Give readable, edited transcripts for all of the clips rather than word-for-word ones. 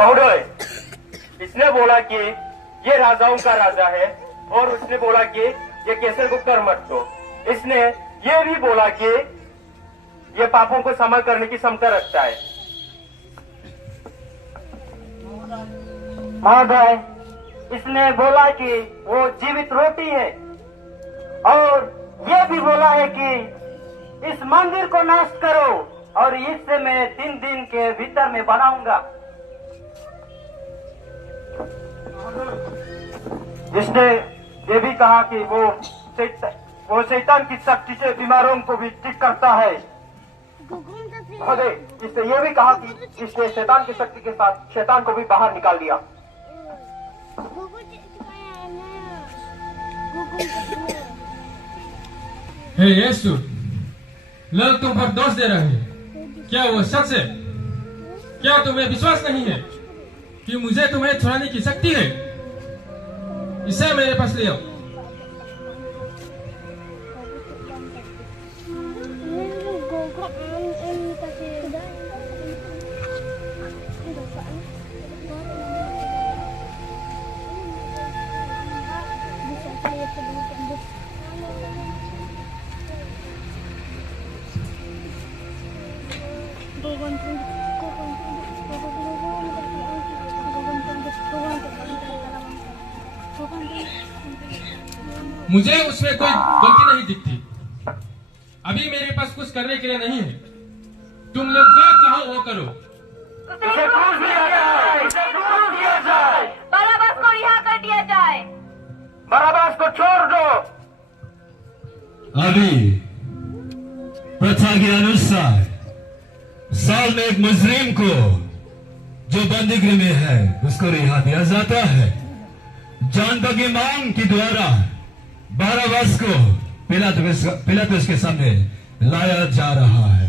महोदय, इसने बोला कि ये राजाओं का राजा है और उसने बोला कि ये केसर को कर मत दो। इसने ये भी बोला कि ये पापों को क्षमा करने की क्षमता रखता है। महोदय, इसने बोला कि वो जीवित रोटी है और ये भी बोला है कि इस मंदिर को नष्ट करो और इससे मैं 3 दिन के भीतर में बनाऊंगा। इसने ये भी कहा कि वो शैतान की शक्ति से बीमारों को भी ठीक करता है। महोदय, इसने ये भी कहा कि इसने शैतान की शक्ति के साथ शैतान को भी बाहर निकाल दिया। हे यीशु, लोग तुम पर दोष दे रहे हैं, क्या वो सच है? क्या तुम्हें विश्वास नहीं है कि मुझे तुम्हें छुड़ाने की शक्ति है? इसे मेरे पास ले आओ। मुझे उसमें कोई गलती नहीं दिखती। अभी मेरे पास कुछ करने के लिए नहीं है। तुम लोग जो चाहो वो करो। इसे क्रूस दिया जाए, इसे क्रूस दिया जाए। बराबस को रिहा कर दिया जाए। बराबस को छोड़ दो। अभी प्रथा के अनुसार साल में एक मुजरिम को जो बंदीगृह में है उसको रिहा दिया जाता है। जानता की मांग के द्वारा बराबस को पिलातुस के सामने लाया जा रहा है।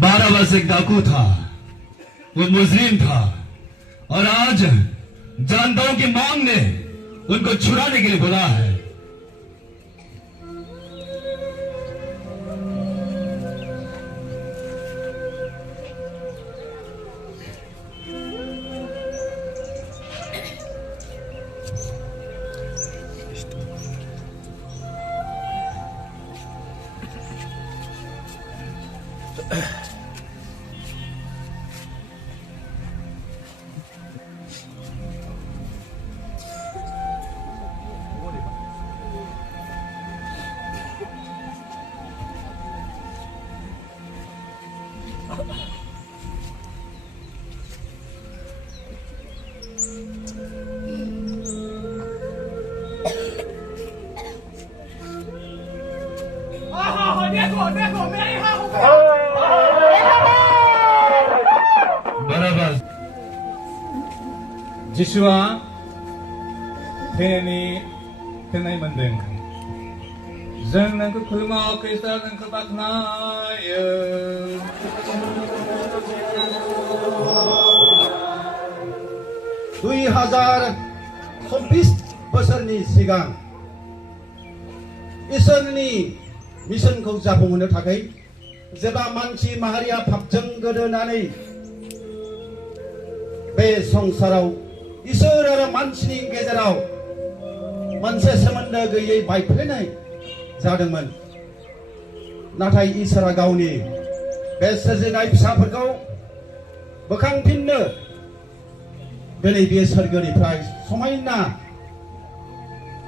बराबस एक डाकू था, वो मुजरिम था और आज जानताओं की मांग ने उनको छुड़ाने के लिए बुलाया है। बराबर 지수와 태연이 태나이 만든 저는 그 굶어 그리스도는 그 박나요 2019 बोसोरनि सिगां इसोरनि मिशनखौ जाफुंहोनो थाखाय जेब्ला मानसि माहारिया पापजों गोदोनानै बे संसाराव इसोर आरो मानसिनि गेजेराव मोनसे सोमोन्दो गैयै बायफ्लेनाय जादोंमोन। नाथाय इसोरा गावनि बे सोरजिनाय फिसाफोरखौ बोखांफिननो दिनै बे सोरगोनिफ्राय समायना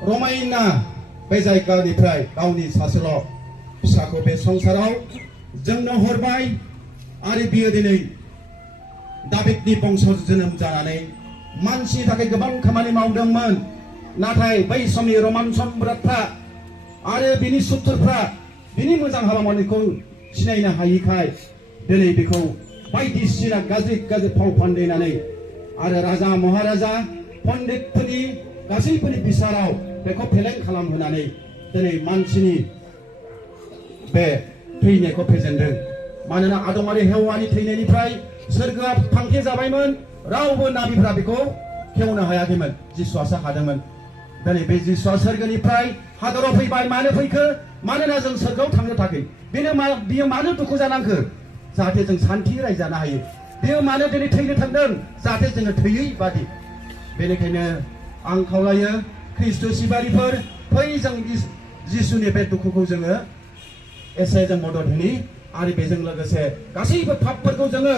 रमायना बे जायगानिफ्राय गावनि सासेल' फिसाखौ बे संसाराव जोंनो हरबाय आरो बियो दिनै दाबिदनि बंशआव जोनोम जानानै मानसिनि थाखाय गोबां खामानि मावदोंमोन। नाथाय बै समनि रमान सम्राटफ्रा आरो बिनि सुथुरफ्रा बिनि मोजां हाबा मावनायखौ सिनायनो हायिखाय दिनै बेखौ बायदिसिना गाज्रि गाज्रि फाव फान्दायनानै आरो राजा महाराजा पण्डितफोरनि गासैफोरनि बिसाराव बेखौ फेलें खालामहोनानै दिनै मानसिनि बे थैनायखौ फेजेनदों। मानोना आदम आरो हेवानि थैनायनिफ्राय सोरगोआ थांखे जाबायमोन, रावबो नाबिफ्रा बेखौ खेवनो हायाखैमोन, जिसुआसो हादोंमोन। दिनै बे जिसुआ सोरगोनिफ्राय हादराव फैबाय मानो फैखो मानोना जों सोरगोआव थांनो थाखाय बियो मानो दुखु जानांखो जाहाथे जों सान्थि रायजानो हायो बियो मानो दिनै थैनो थांदों जाहाथे जोङो थैयै बादि बेनिखायनो आं खावलायो ख्रिस्ट' सिबियारिफोर फै जों जिसुनि बे दुखुखौ जोङो एसे जों मदद होनि आरो बेजों लोगोसे गासैबो पापफोरखौ जोङो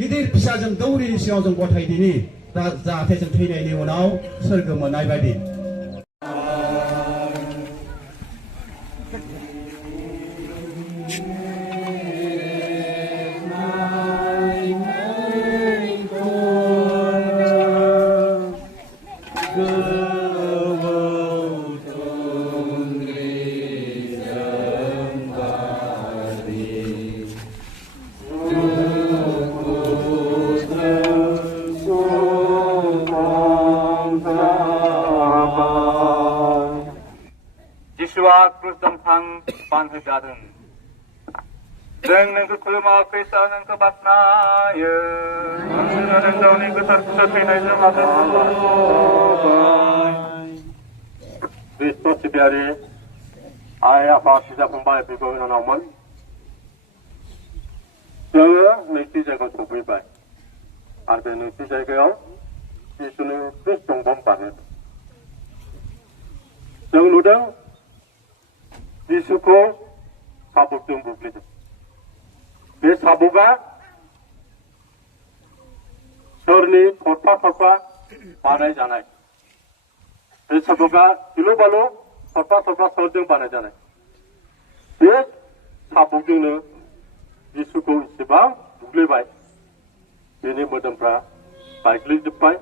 गिदिर फिसा जों दौरिनि सिगाङाव जों गथायदिनि जाहाथे जों थैनायनि उनाव सोरगो मोननाय बायदि जिसुआ क्रुस दंफां बानहोजादों जों नोंखौ खुलुमो ख्रिस्ट नोंखौ बाख्नायो नों गावनि गोथार फिसा थैनायजों ख्रिस्ट' सिबियारि आइ आफा बिदा फंबाय बिब' बिनानावमोन जोङो नैथि जायगायाव सफैबाय आरो बे नैथि जायगायाव जिसुनि ख्रिस्ट दंफां बानहोदों जों नुदों जिसुखौ साबुकजों बुग्लिदों बे साबुकआ सोरनि थरफा थरफा बानायजानाय बे साबुकआ गिलु बालु थरफा थरफा सोरजों बानायजानाय बे साबुकजोंनो जिसुखौ इसेबां बुग्लिबाय बेनि मोदोमफ्रा बायग्लिजोब्बाय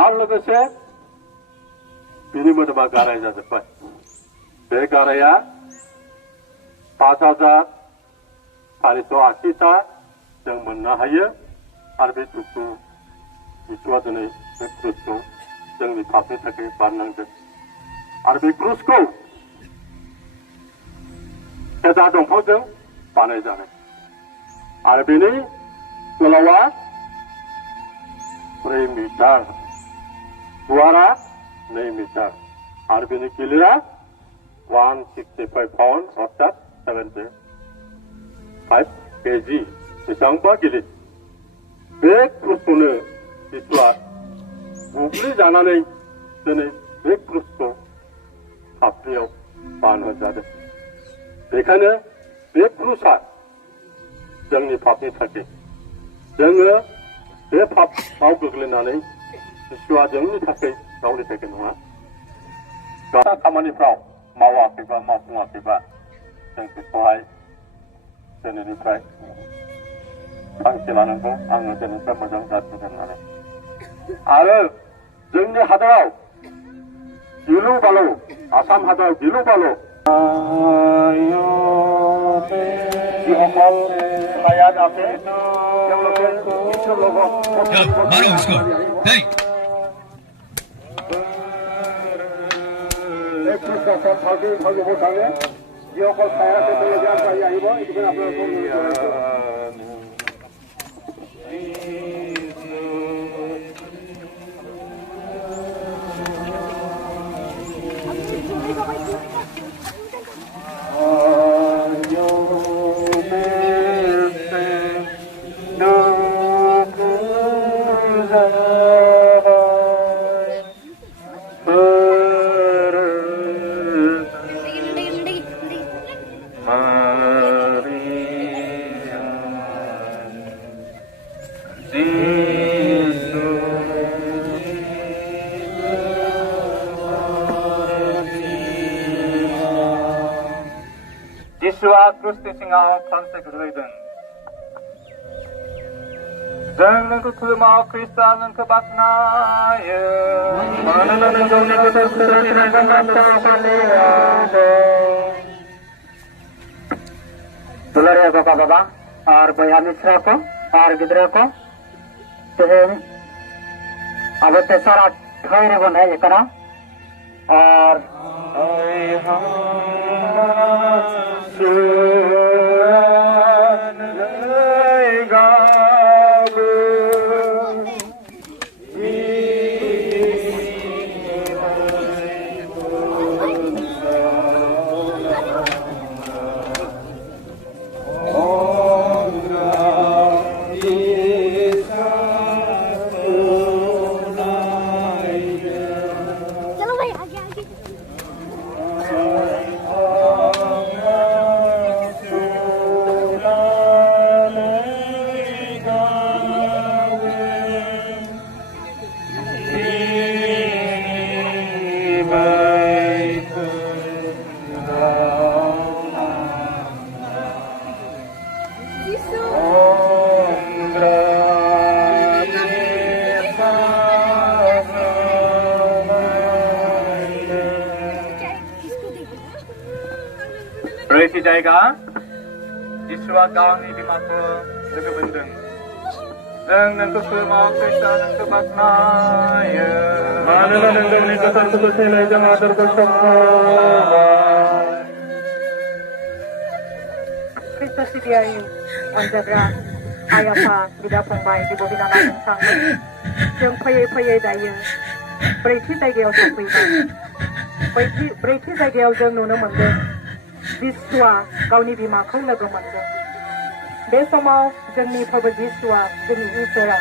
आरो लोगोसे बेनि मोदोमा गाराय जाजोब्बाय बे गाराया 5,480 जों मोननो हायो आरो बे दुखु जिसुआ दिनै बे क्रुसखौ जोंनि पापनि थाखाय बारनांदों आरो बे क्रुसखौ केदार दंफांजों बानायजानाय आरो बेनि गोलावा 4 मिटार गुवारा 2 मिटार आरो बेनि गिलिरा 165 पाउन्ड अर्थात 75 केजि बेसेबांबा गिलिर बे क्रुसखौनो जिसुआ बुग्लिजानानै दिनै बे क्रुसखौ फाफ्लियाव बानहोजादों बेखायनो बे क्रुसआ जोंनि पापनि थाखाय जोङो बे पापआव गोग्लैनानै जिसुआ जोंनि थाखाय गावनि थाखाय नङा गावनि खामानिफ्राव मावाखैबा मावफुङाखैबा जों बेखौहाय दिनैनिफ्राय थांखि लानांगौ आङो दिनैनिफ्राय मोजां जाथों होननानै आरो जोंनि हादराव गिलु बालु आसाम हादराव गिलु बालु যিসকল ছায়াত আছে তেওঁলোকে কিছু লগত ভাগিবৰ কাৰণে যিসকল ছায়া আছে তেওঁলোকে আগবাঢ়ি আহিব এইটো আপোনালোকক जिसुआ क्रुसनि सिङाव सानसे गोग्लैदों जों नोंखौ खुलुमो ख्रिस्ट नोंखौ बाख्नायो मानोना नों गावनि गोथार फिसा थैनायजों दुलारिया बाबा बाबा और बया मिश्रा को और गिद्रा को अब तेसारा ठहरे बन है और Berarti जायगा Yesua गावनि बिमाखौ लोगो मोनदों जों नोंखौ खुलुमो खृष्ट नोंखौ बाख्नायो मानोना नों गावनि गोथारखौ थैनायजों आदरखौ संहोबाय Kristus sibiayu अनजाग्रा आइ आफा बिदा फंबाय बिब' बिनानाव नोंथांमोन जों फैयै फैयै दायो ब्रैथि जायगायाव सफैबाय ब्रैथि जायगायाव जों नुनो मोनदों जिसुआ गावनि बिमाखौ लोगो मोनदों बे समाव जोंनि प्रभु जिसुआ जोंनि इसोरा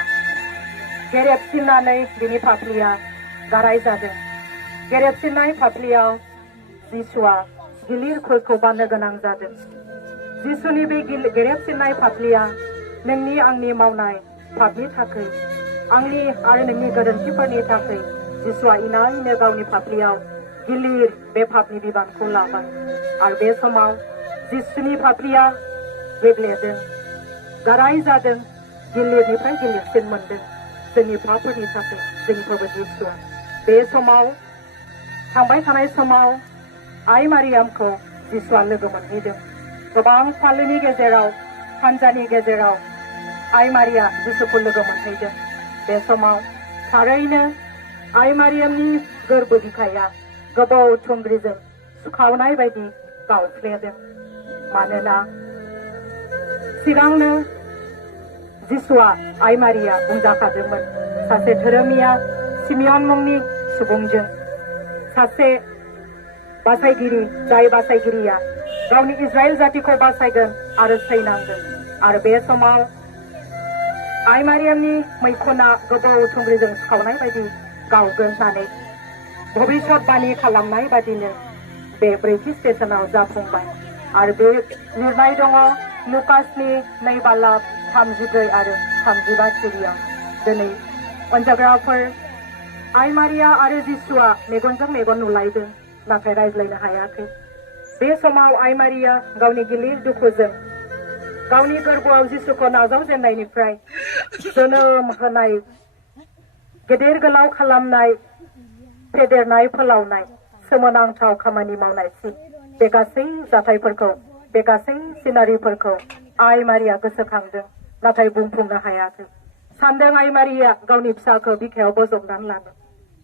गेरेबसिननानै बिनि फाफ्लिया गाराय जादों गेरेबसिननाय फाफ्लियाव जिसुआ गिलिर खुरखौ बाननो गोनां जादों जिसुनि बे गेरेबसिननाय फाफ्लिया नोंनि आंनि मावनाय पापनि थाखाय आंनि आरो नोंनि गोरोन्थिफोरनि थाखाय जिसुआ इनायनो गावनि फाफ्लियाव गिलिर बे पापनि बिबानखौ लाबाय आरो बे समाव जिसुनि फाफ्लिया गेब्लेदों गाराय जादों गिलिरनिफ्राय गिलिरसिन मोनदों जोंनि पापफोरनि थाखाय जोंनि प्रभु जिसुआ बे समाव थांबाय थानाय समाव आइ मारियामखौ जिसुआ लोगो मोनहैदों गोबां फालोनि गेजेराव हानजानि गेजेराव आइ मारिया जिसुखौ लोगो मोनहैदों बे समाव थारैनो आइ मारियामनि गोरबो बिखाया गोबौ थुंग्रिजों सुखावनाय बायदि गावफ्लेदों मानोना सिगांनो जिसुआ आइ मारिया बुंजाखादोंमोन सासे धोरोमिया सिमियन मुंनि सुबुंजों सासे बासायगिरि जाय बासायगिरिया गावनि इजराइल जातिखौ बासायगोन आरो सैनांगोन आरो बे समाव आइ मारियामनि मैखुना गोबौ थुंग्रिजों सुखावनाय बायदि गावगोन होननानै भबिष्यतबाणी खालामनाय बादिनो बे ब्रैथि स्टेशनाव जाफुंबाय आरो बे लिरनाय दङ लुकासनि 2:34 आरो 35 सिरियाव दिनै अनजाग्राफोर आइ मारिया आरो जिसुआ मेगनजों मेगन नुलायदों नाथाय रायज्लायनो हायाखै बे समाव आइ मारिया गावनि गिलिर दुखुजों गावनि गोरबोआव जिसुखौ नाजावजेननायनिफ्राय जोनोम होनाय गेदेर गोलाव खालामनाय फेदेरनाय फोलावनाय सोमोनांथाव खामानि मावनायसिम बे गासै जाथायफोरखौ बे गासै सिनारिफोरखौ आइ मारिया गोसोखांदों नाथाय बुंफुंनो हायाखै सानदों आइ मारिया गावनि फिसाखौ बिखायाव बजबनानै लानो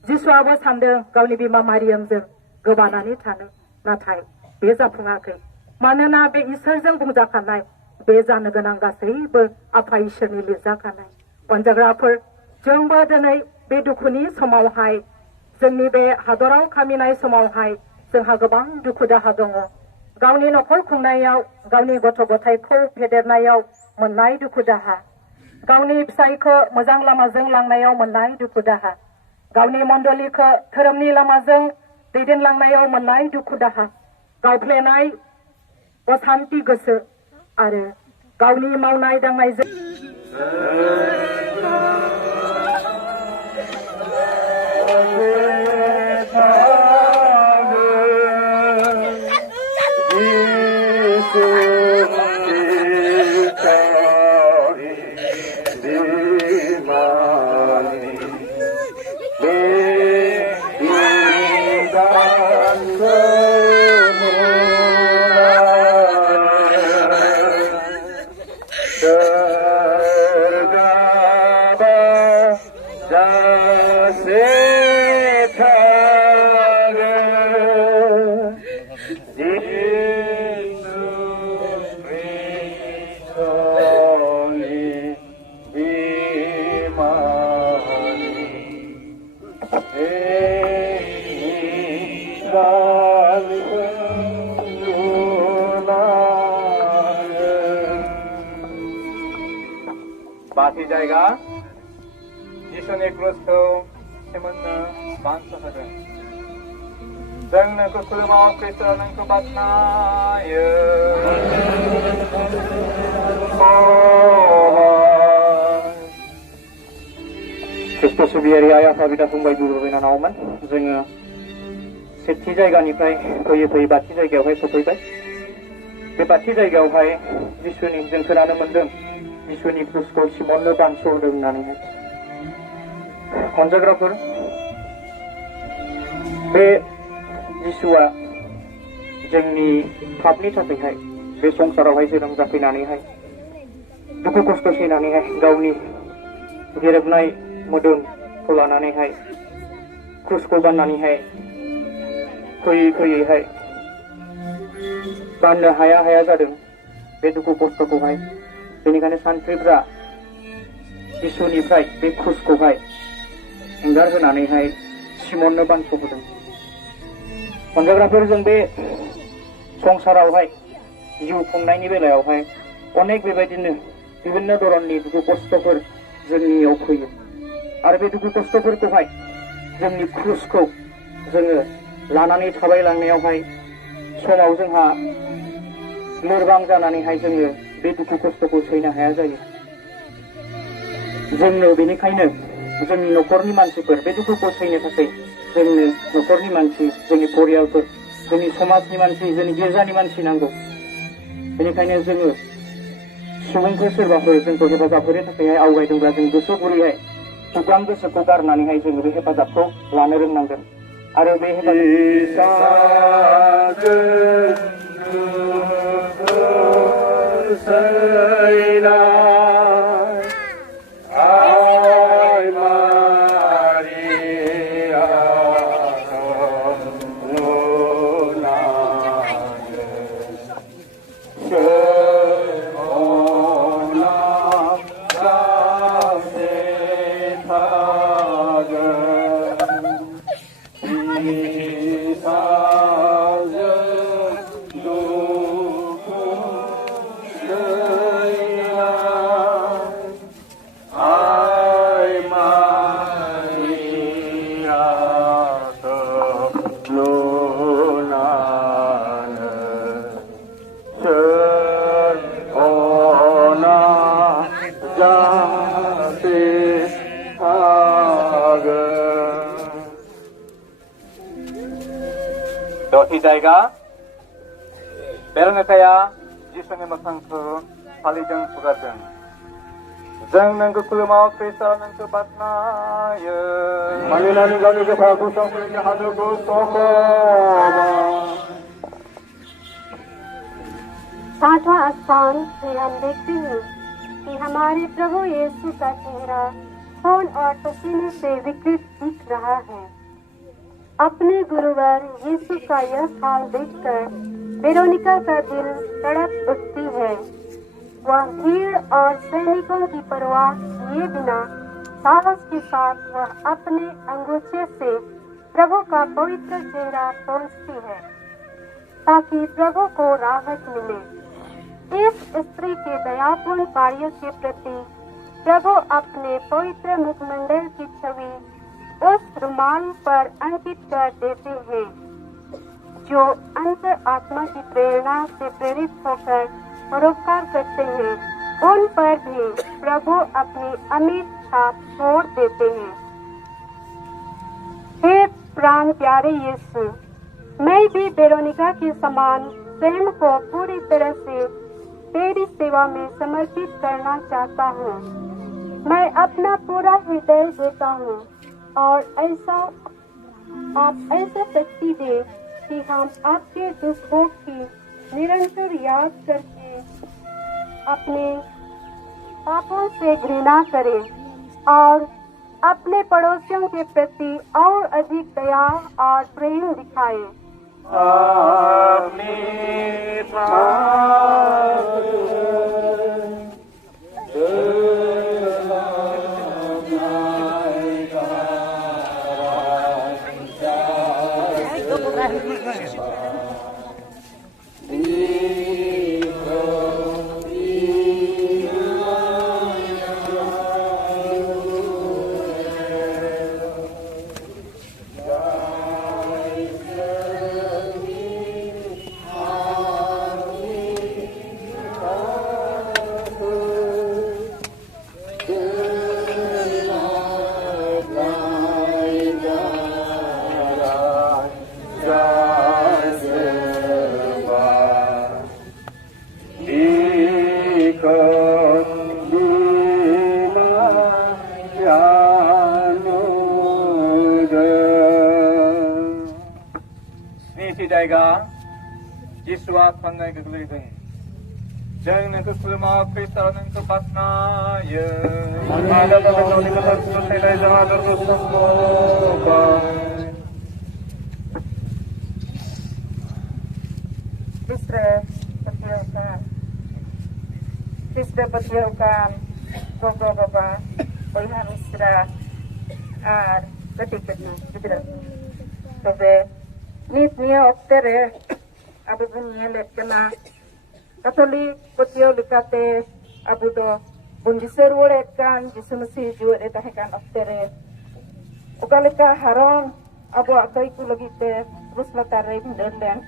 जिसुआबो सानदों गावनि बिमा मारियामजों गोबानानै थानो नाथाय बे जाफुङाखै मानोना बे इसोरजों बुंजाखानाय बे जानो गोनां गासैबो आफा इसोरनि लिरजाखानाय अनजाग्राफोर जोंबो दिनै बे दुखुनि समावहाय जोंनि बे हादराव खामिनाय समावहाय जोंहा गोबां दुखु दाहा दङ गावनि न'खर खुंनायाव गावनि गथ' गथायखौ फेदेरनायाव मोननाय दुखु दाहा गावनि फिसायखौ मोजां लामाजों लांनायाव मोननाय दुखु दाहा गावनि मण्डलिखौ धोरोमनि लामाजों दैदेनलांनायाव मोननाय दुखु दाहा गावफ्लेनाय असान्ति गोसो आरो गावनि मावनाय दांनायजों बाथि जायगा जिसुनि क्रुसखौ सोमोन्दो बानस'होदों जों नोंखौ खुलुमो खृष्ट नोंखौ बाख्नायो खृष्ट सिबियारि आइ आफा बिदा फंबाय बिब' बिनानावमोन जोङो सेथि जायगानिफ्राय फैयै फैयै बाथि जायगायावहाय सफैबाय बेबादि जायगायावहाय जिसुनि जों खोनानो मोनदों जिसुनि क्रुसखौ सिमननो बानस'होदों होननानैहाय। अनजाग्राफोर, बे जिसुआ जोंनि पापनि थाखायहाय बे संसारावहाय जोनोम जाफैनानैहाय दुखु खस्थ' सैनानैहाय गावनि गेरेबनाय मोदोमखौ लानानैहाय क्रुसखौ बाननानैहाय फैयै फैयैहाय बाननो हाया जादों बे दुखु खस्थ'खौहाय। बेनिखायनो सानथ्रिफ्रा जिसुनिफ्राय बे क्रुसखौहाय एंगार होनानैहाय सिमननो बानस'होदों। अनजाग्राफोर, जों बे संसारावहाय जिउ खुंनायनि बेलायावहाय अनेक बेबायदिनो बिभिन्न धरननि दुखु खस्थ'फोर जोंनियाव फैयो आरो बे दुखु खस्थ'फोरखौहाय जोंनि क्रुसखौ जोङो लानानै थाबायलांनायावहाय समाव जोंहा लोरबां जानानैहाय जोङो बे दुखु खस्थ'खौ सैनो हाया जायो। जोंनो बेनिखायनो जोंनि न'खरनि मानसिफोर बे दुखुखौ सैनो थाखाय जोंनो न'खरनि मानसि, जोंनि परियालफोर, जोंनि समाजनि मानसि, जोंनि गिर्जानि मानसि नांगौ। बेनिखायनो जोङो सुबुंफोर सोरबाफोर जोंखौ हेफाजाब होनो थाखायहाय आवगायदोंब्ला जों गोसो गुरैहाय दुगां गोसोखौ गारनानैहाय जोङो बे हेफाजाबखौ लानो रोंनांगोन आरो बे दथि जायगा बेरंगाया जिसुनि मोखांखौ फालिजों फुगारदों। जों नोंखौ खुलुमाव ख्रिस्टआ नोंखौ बाख्नायो। मानिनानै गावनि गोथारखौ संख्रिनि हादरखौ सातवां स्थान से हम देखते हैं कि हमारे प्रभु यीशु का चेहरा खून और पसीने से विकृत दिख रहा है। अपने गुरुवर यीशु का यह हाल देखकर वेरोनिका का दिल तड़प उठती है। वह भीड़ और सैनिकों की परवाह किए बिना साहस के साथ वह अपने अंगूठे से प्रभु का पवित्र चेहरा पोंछती है ताकि प्रभु को राहत मिले। इस स्त्री के दयापूर्ण कार्य के प्रति प्रभु अपने पवित्र मुखमंडल की छवि उस रुमाल पर अंकित कर देते हैं जो अंतर आत्मा की प्रेरणा से प्रेरित होकर परोपकार करते हैं। उन पर भी प्रभु अपनी अमिट छाप छोड़ देते हैं। हे प्राण प्यारे यीशु, मैं भी वेरोनिका के समान स्वयं को पूरी तरह से तेरी सेवा में समर्पित करना चाहता हूँ। मैं अपना पूरा हृदय देता हूँ और आप ऐसा शक्ति दे कि हम आपके दुखों की निरंतर याद करके अपने पापों से घृणा करें और अपने पड़ोसियों के प्रति और अधिक दया और प्रेम दिखाएं। Daga, Yesua Kwanai Gagling. Jang and Kuslima, Krista and Kupatna, Ada Baboni Krista Patiyokan, Gogo Baba, Boyhan Isra, and the ticket now. Nit niya oktere abu bunya letkana Katolik potio likate abu do bundiser wolet kan jisumsi juet etahekan oktere ukalika haron abu akai ku lagite ruslatare bindelen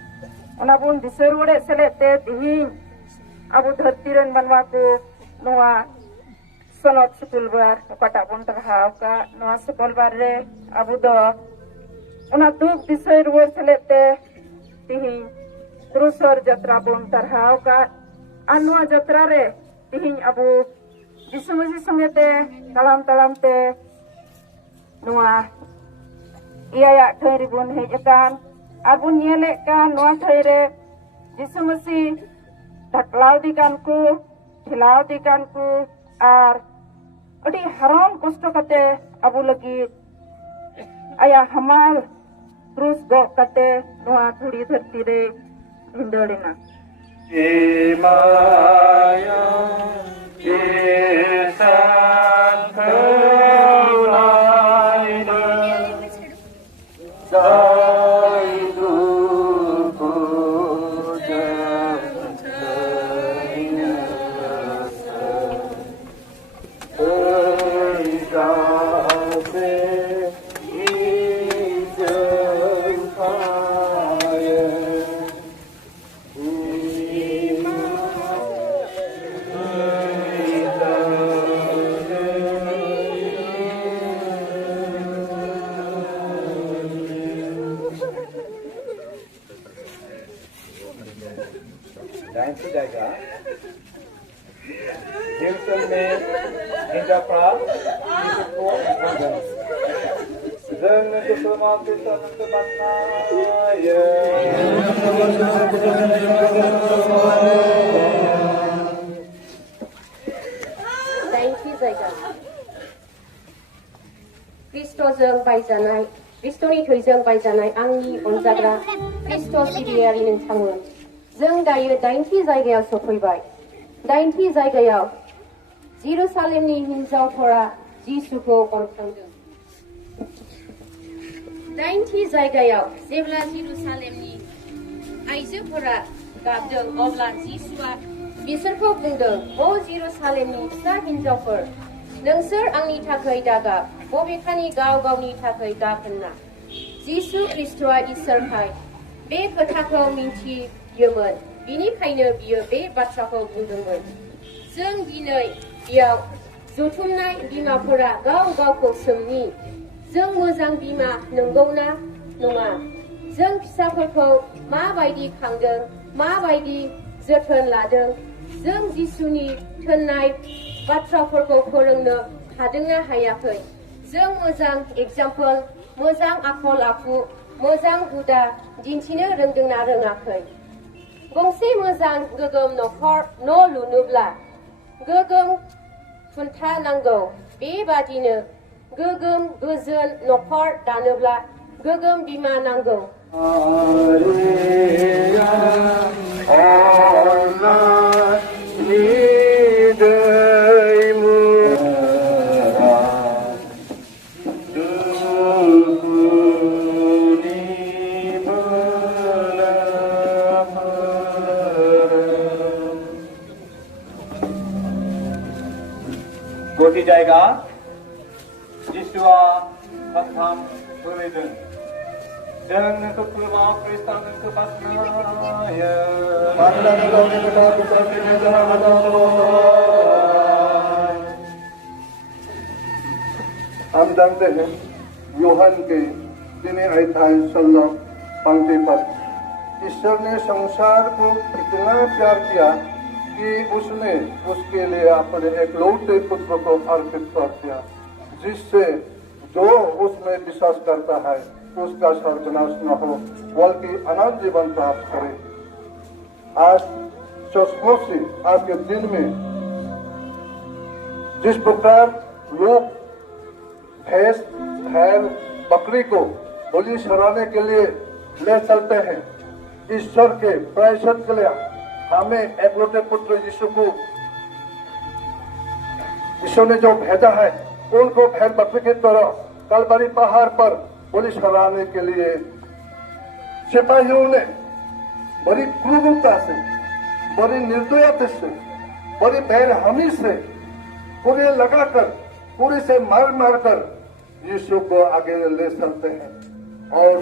ona bun diser wolet selete dihin abu dhartiren banwaku noa sonot sukulbar pata bun terhau ka noa sukulbar re abu do Una duk disay ruwer selete tihin terusor jatra bon tarhaw ka anwa jatra re tihin abu disumasi sungete talam te nuwa iya thari bon hejakan abu niele kan nuwa thaire disumasi taklaw dikan ku hilaw dikan ku ar adi haram kosto kate abu lagi ayah hamal terus go kate noa thudi dharti re hindolina Imaya isan thulaina saidu Kristosजों बायजानाय Krist'नि थैजों बायजानाय आंनि अनजाग्रा Krist' सिबियारि नोंथांमोन जों दायो 8थि जायगायाव सफैबाय 8थि जायगायाव जेरुसालेमनि हिनजावफोरा जिसुखौ अनखांदों 8थि जायगायाव जेब्ला जेरुसालेमनि आइजोफोरा गाबदों अब्ला जिसुआ बिसोरखौ बुंदों ओ जेरुसालेमनि फिसा हिनजावफोर नोंसोर आंनि थाखाय दागाब बबेखानि गाव गावनि थाखाय गाब होनना जिसु ख्रीष्टआ इसोरखाय बे खोथाखौ मिन्थियोमोन बिनिखायनो बियो बे बाथ्राखौ बुंदोंमोन जों दिनै बेयाव जुथुमनाय बिमाफोरा गाव गावखौ सोंनि जों मोजां बिमा नंगौना नङा जों फिसाफोरखौ माबायदि खांदों माबायदि जोथोन लादों जों जिसुनि थोननाय बाथ्राफोरखौ फोरोंनो हादोंना हायाखै जों मोजां एग्जाम्पल मोजां आखल आखु मोजां हुदा दिन्थिनो रोंदोंना रोङाखै गंसे मोजां गोगोम न'खर न' लुनोब्ला गोगोम खुन्था नांगौ बेबादिनो गोगोम गोजोन न'खर दानोब्ला गोगोम बिमा नांगौ Goti jayga Yesua Bantham Puridun Jang Kukulma Kristan Kupatnaya Mandana Gauni Kata Kupatnaya Jahamadamu हम जानते हैं यूहन के 3 अध्याय 16 पंक्ति पर ईश्वर ने संसार को इतना प्यार किया कि उसने उसके लिए अपने एक लौटे पुत्र को अर्पित कर दिया, जिससे जो उसमें विश्वास करता है उसका सर्वनाश न हो बल्कि अनंत जीवन प्राप्त करे। आज चौसमोसी आज के दिन में जिस प्रकार लोग भैंस बैल बकरी को बलि चढ़ाने के लिए ले चलते हैं, ईश्वर के प्रायश्चित के लिए हमें एकलौते पुत्र यीशु को ईश्वर ने जो भेजा है उनको भेड़ बकरी की तरह कलवरी पहाड़ पर बलि चढ़ाने के लिए सिपाहियों ने बड़ी क्रूरता से, बड़ी निर्दयता से, बड़ी बेरहमी से पूरे लगाकर पूरे से मार मार कर यीशु को आगे ले चलते हैं। और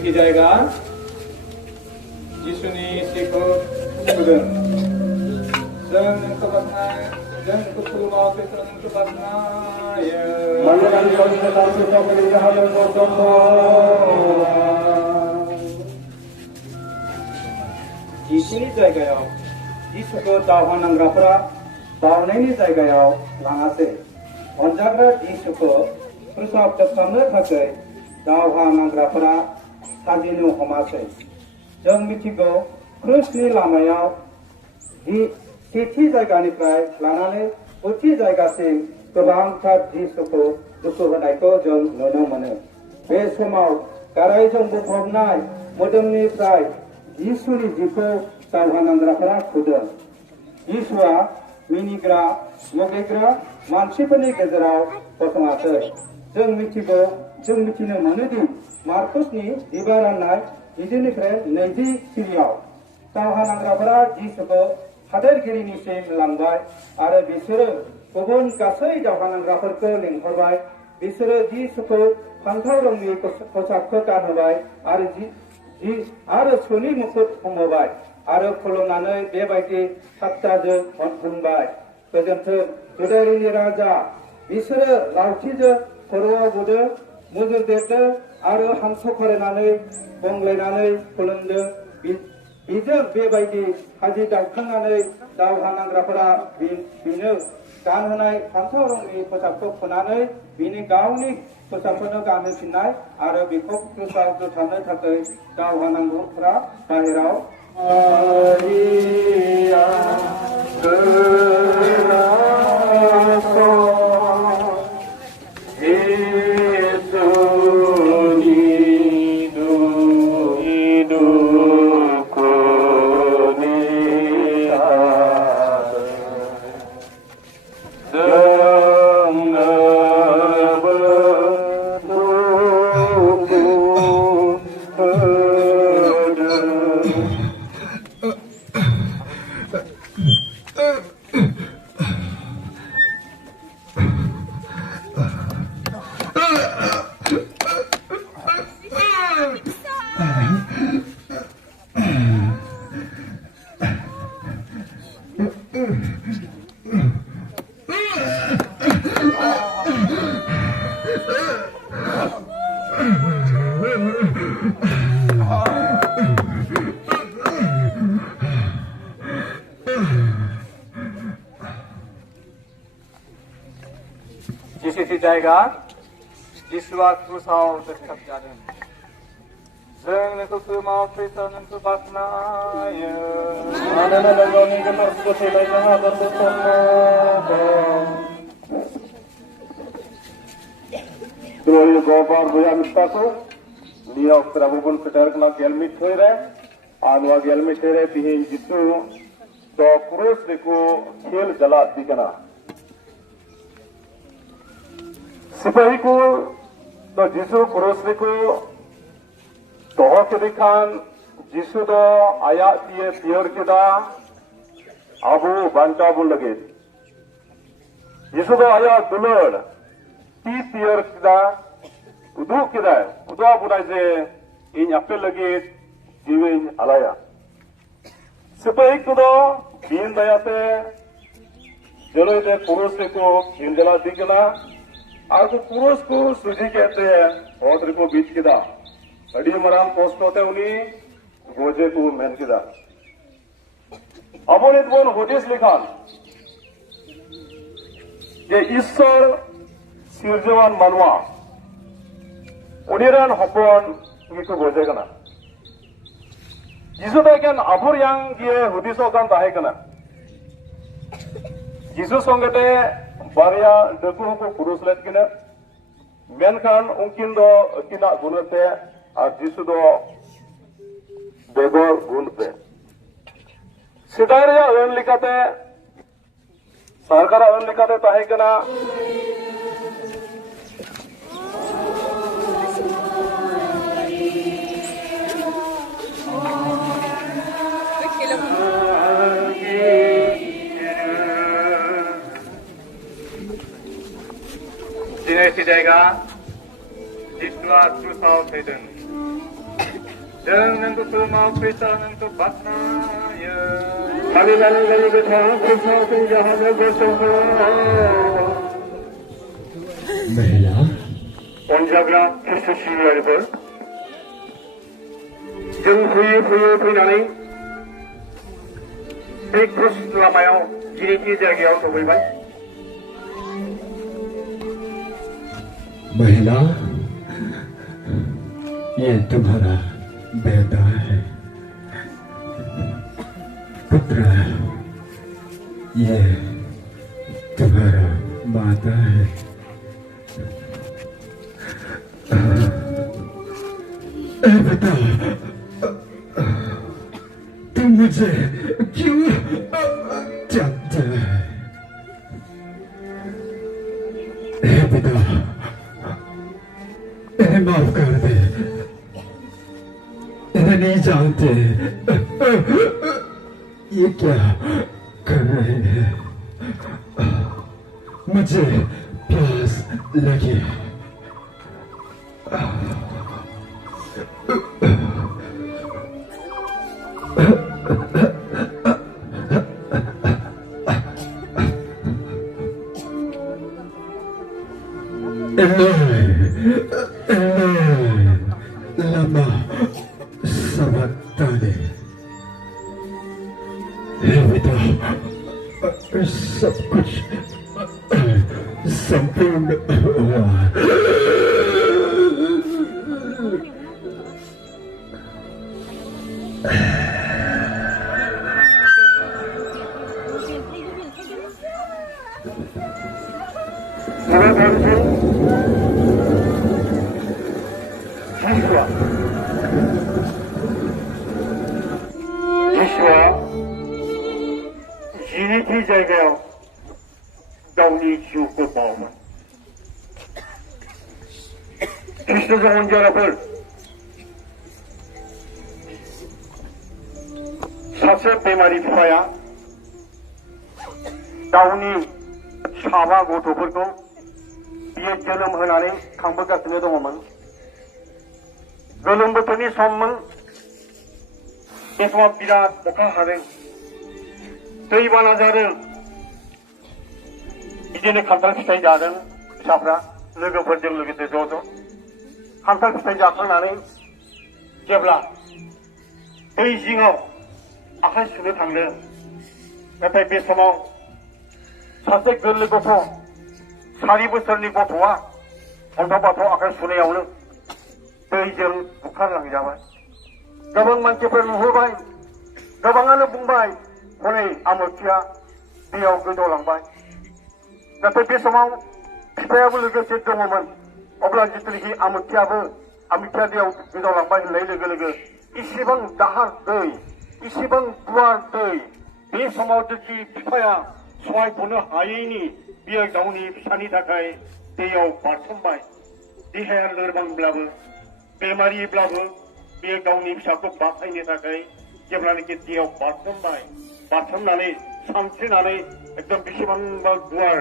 की जाएगा यीशुनि इसेखौ सुबुदों जों नोंखौ बाख्नायो, जों नोंखौ खुलुमो, पेट्र नोंखौ बाख्नायो। यीशुनि जायगायाव यीशुखौ दावहा नांग्राफोरा बावनायनि जायगायाव लाङासै। अनजाग्रा यीशुखौ क्रुसाव फोजोबस्रांनो थाखाय दावहा नांग्राफोरा साजिनो हमासै। जों मिथिगौ क्रुसनि लामायाव सेथि जायगानिफ्राय लानानै उथि जायगासिम गोबांथार यीशुखौ दुखु होनायखौ जों नुनो मोनो। बे समाव गारायजों बुंफबनाय मोदोमनिफ्राय यीशुनि जिखौ दावहा नांग्राफोरा खुदों। यीशुआ मिनिग्रा मुगैग्रा मानसिफोरनि गेजेराव गसङाखै। जों मिथिनो मोनोदि मार्कसनि बिबार राननाय 20 सिरियाव दावहा नांग्राफोरा यीशुखौ हादोरगिरिनिसिम लांबाय आरो बिसोरो गुबुन गासै दावहा नांग्राफोरखौ लिंहरबाय। बिसोरो यीशुखौ फान्थाव रंनि खसाबखौ गानहोबाय आरो सुनि मुकुट हमहोबाय आरो खुलुमनानै बेबायदि ठाट्टाजों बुंबाय, गोजोन्थों जुदाइनि राजा। बिसोरो लावथिजों खर'आव बुदों, मुजुर देरदों आरो हांसो फरायनानै गंग्लायनानै खुलुमदों। बिजों बेबायदि हाजि दावखांनानै दावहा नांग्राफोरा बिनो गानहोनाय फान्थाव रंनि खसाबखौ खुनानै बिनि गावनि खसाबखौनो गानहोफिननाय आरो बिखौ क्रुसाव दोथाबनो थाखाय दावहा नांग्राफोरा बाहेराव जिसे जायगा यीशुआ क्रुसाव दोथाबजादों। जों नोंखौ खुलुमो, पेट्र नोंखौ बाख्नायो। मानोना नों गावनि गोथारखौ थैनायजों आदरखौ Troy Gopar Buyamistako, Leo Krabubun Peterkna Gelmitere, Anwa Gelmitere, Pihin Jitu, तो क्रूस देखो खेल जला दिखना सिपाही को तो जिसु क्रूस देखो तो के दिखान जिसु तो आया तिये पियर किदा अबू बंटा बुल लगे जिसु तो आया दुलड़ ती पियर किदा uduk kita, uduk bukan je ini apa lagi jiwin alaya. Sebaik tu do bin daya te जलो इधर पुरुष को हिंदला दिखना आगे पुरुष को सुजी कहते हैं और को बीच किदा अड़ी मराम पोस्ट होते उन्हीं गोजे को मेन किदा अब उन्हें बोल होदिस लिखा ये ईश्वर सिर्जवान मनवा उन्हें हपन इनको गोजे कना जिसु देखन अबुर यांग ये होदिस होता है कना Jesus संगते बारिया दकुह को पुरुष लेत किना मेनखान उनकिन दो किना गुणते और जिसु दो बेगोर गुणते सिदारिया अन लिखाते सरकार अन लिखाते ताहे किना 시대가 지수와 주사오되든 정능도 마음에서는 또 받나요 가리가는 가리가 다 주사오된 자하는 것으로 महिला 원자가 크리스티아니걸 정 후에 보이나니 이 크리스트라마요 지리기 자기하고 보이바이 महिला ये तुम्हारा बेटा है पुत्र ये तुम्हारा माता है बेटा तुम मुझे क्यों जानते है बेटा माफ कर दे नहीं जानते ये क्या कर रहे हैं मुझे प्यास लगी lama sabatane बेटा सब कुछ संपूर्ण हुआ जिनिखि जायगायाव गावनि जिउखौ बावोमोन कृष्णजों अनजानाफोर सासे बेमारि बिफाया गावनि साबा गथ'फोरखौ बियो जोनोम होनानै खांबोगासिनो दङमोन गोलोम बोथोरनि सममोन बे समाव बिराद अखा हादों दैबाना जादों बिदिनो खान्थाल फिथाइ जादों फिसाफ्रा लोगोफोरजों लोगोसे ज' ज' खान्थाल फिथाइ जाखांनानै जेब्ला दै जिङाव आखाइ सुनो थांदों नाथाय बे समाव सासे गोरलै गथ' 4 बोसोरनि गथ'आ अन्थाव बाथाव आखाइ सुनायावनो दैजों बुखारलांजाबाय गोबां मानसिफोर नुहरबाय गोबाङानो बुंबाय हनै आमोखिया दैयाव गोदौलांबाय नाथाय बे समाव बिफायाबो लोगोसे दङमोन अब्ला जितुनिखि आमोखिया दैयाव गोदौलांबाय होननाय लोगो लोगो इसेबां दाहार दै इसेबां गुवार दै बे समाव जुदि बिफाया सहायख'नो हायैनि बियो गावनि फिसानि थाखाय दैयाव बारसोमबाय देहाया लोरबांब्लाबो बेमारिब्लाबो बियो गावनि फिसाखौ बासायनो थाखाय जेब्लानाखि दैयाव बारसोमनानै सानस्रिनानै एकदम बेसेबांबा गुवार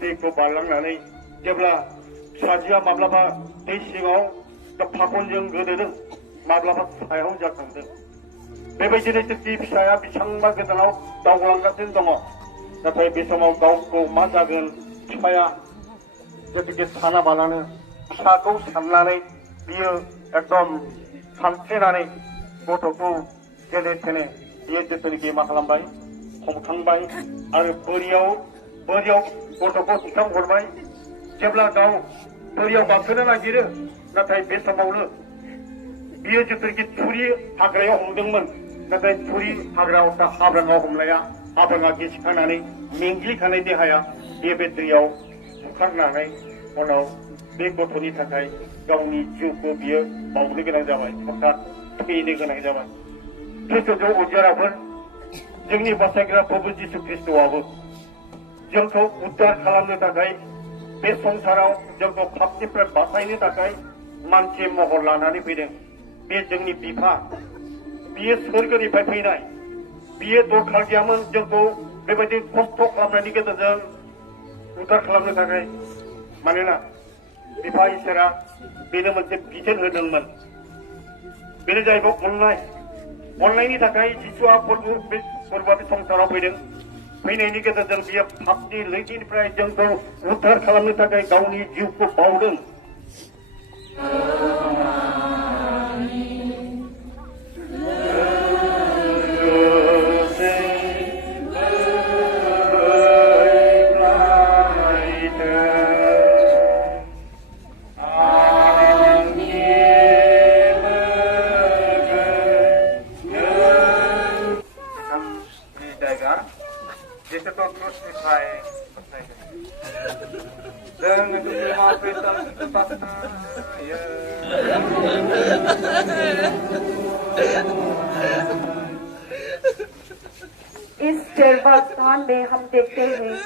दैखौ बारलांनानै जेब्ला फिसाजोआ माब्लाबा दै सिङाव फाखनजों गोदोदों, माब्लाबा सायाव जाखांदों। बेबायदिनो जोंनि फिसाया बेसेबांबा गोजानाव दावगालांगासिनो दङ। नाथाय बे समाव गावखौ मा जागोन बिफाया जेतिके सानाबालानो फिसाखौ साननानै बियो एकदम सानस्रिनानै गथ'खौ जेने थेने बियो जेतुनिकि मा खालामबाय, हमखांबाय आरो बोरियाव गथ'खौ थिखांहरबाय। जेब्ला गाव बोरियाव गाखोनो नागिरो, नाथाय बे समावनो बियो जेतुनिकि थुरि हाग्रायाव हमदोंमोन, नाथाय थुरि हाग्रायाव हाब्राङाव हमनाया हाब्राङा गिसिखानानै मेंग्लिखानाय देहाया बे दैयाव बुखारनानै उनाव बे गथ'नि थाखाय गावनि जिउखौ बियो बावनो गोनां जाबाय, अर्थात थैनो गोनां जाबाय। ख्रिस्ट'जों अनजाराफोर, जोंनि बासायग्रा प्रभु जिसु ख्रिस्ट'आबो जोंखौ उद्धार खालामनो थाखाय बे संसाराव जोंखौ पापनिफ्राय बासायनो थाखाय मानसि महर लानानै फैदों। बे जोंनि बिफा, बियो सोरगोनिफ्राय फैनाय, बियो दरखार गैयामोन जोंखौ बेबायदि खस्थ' खालामनायनि गेजेरजों उद्धार खालामनो थाखाय। मानोना बिफा इसोरा बेनो मोनसे बिथोन होदोंमोन, बेनो जाहैबाय अननाय। अननायनि थाखाय जिसुआ फोरबोआ बे संसाराव फैदों। फैनायनि गेजेरजों बियो पापनि लैथोनिफ्राय जोंखौ उद्धार खालामनो थाखाय गावनि जिउखौ बावदों। इस टेरवा स्थान में हम देखते हैं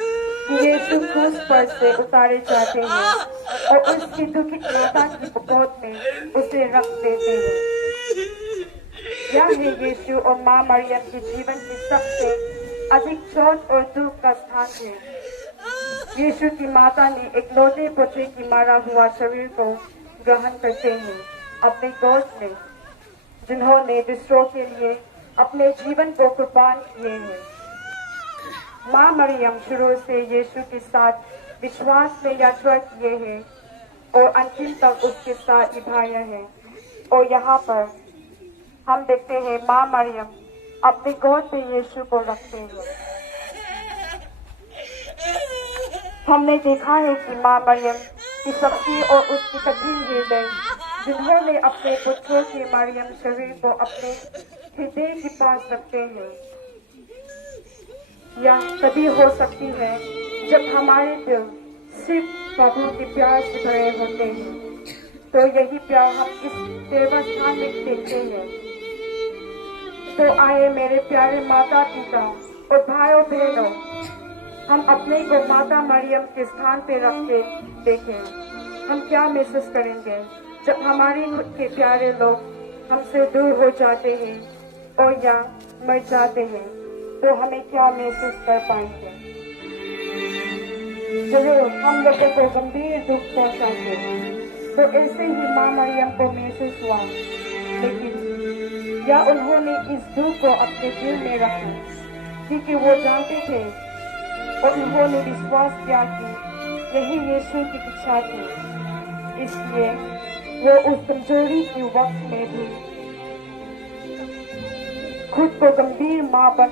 कि यीशु क्रूस पर से उतारे जाते हैं और उसकी दुखित माता की गोद में उसे रख देते हैं। यह है यीशु और माँ मरियम के जीवन की सबसे अधिक चोट और दुख का स्थान है। यीशु की माता ने एक लौटे पुत्र की मारा हुआ शरीर को ग्रहण करते हैं अपने गोद में, जिन्होंने दूसरों के लिए अपने जीवन को कुर्बान किए हैं। माँ मरियम शुरू से यीशु के साथ विश्वास में यात्रा किए हैं और अंतिम तक उसके साथ निभाया है। और यहाँ पर हम देखते हैं माँ मरियम अपने गोद में यीशु को रखते हैं। हमने देखा है कि माँ मरियम की शक्ति और उसकी कठिन हृदय, जिन्होंने अपने पुत्रों के मरियम शरीर को अपने हृदय के पास रखते हैं। यह तभी हो सकती है जब हमारे दिल सिर्फ प्रभु के प्यार से भरे होते हैं। तो यही प्यार हम इस देवस्थान में देखते हैं। तो आए मेरे प्यारे माता पिता और भाइयों बहनों, हम अपने को माता मरियम के स्थान पे रख के देखें। हम क्या महसूस करेंगे जब हमारे खुद के प्यारे लोग हमसे दूर हो जाते हैं और या मर जाते हैं, तो हमें क्या महसूस कर पाएंगे? जरूर हम लोगों को गंभीर दुख पहुंचाते हैं। तो ऐसे ही माँ मरियम को महसूस हुआ, लेकिन या उन्होंने इस दुख को अपने दिल में रखा, क्योंकि वो जानते थे और उन्होंने विश्वास किया कि यही यीशु की इच्छा थी। इसलिए वो उस कमजोरी के वक्त में भी खुद को गंभीर माँ बन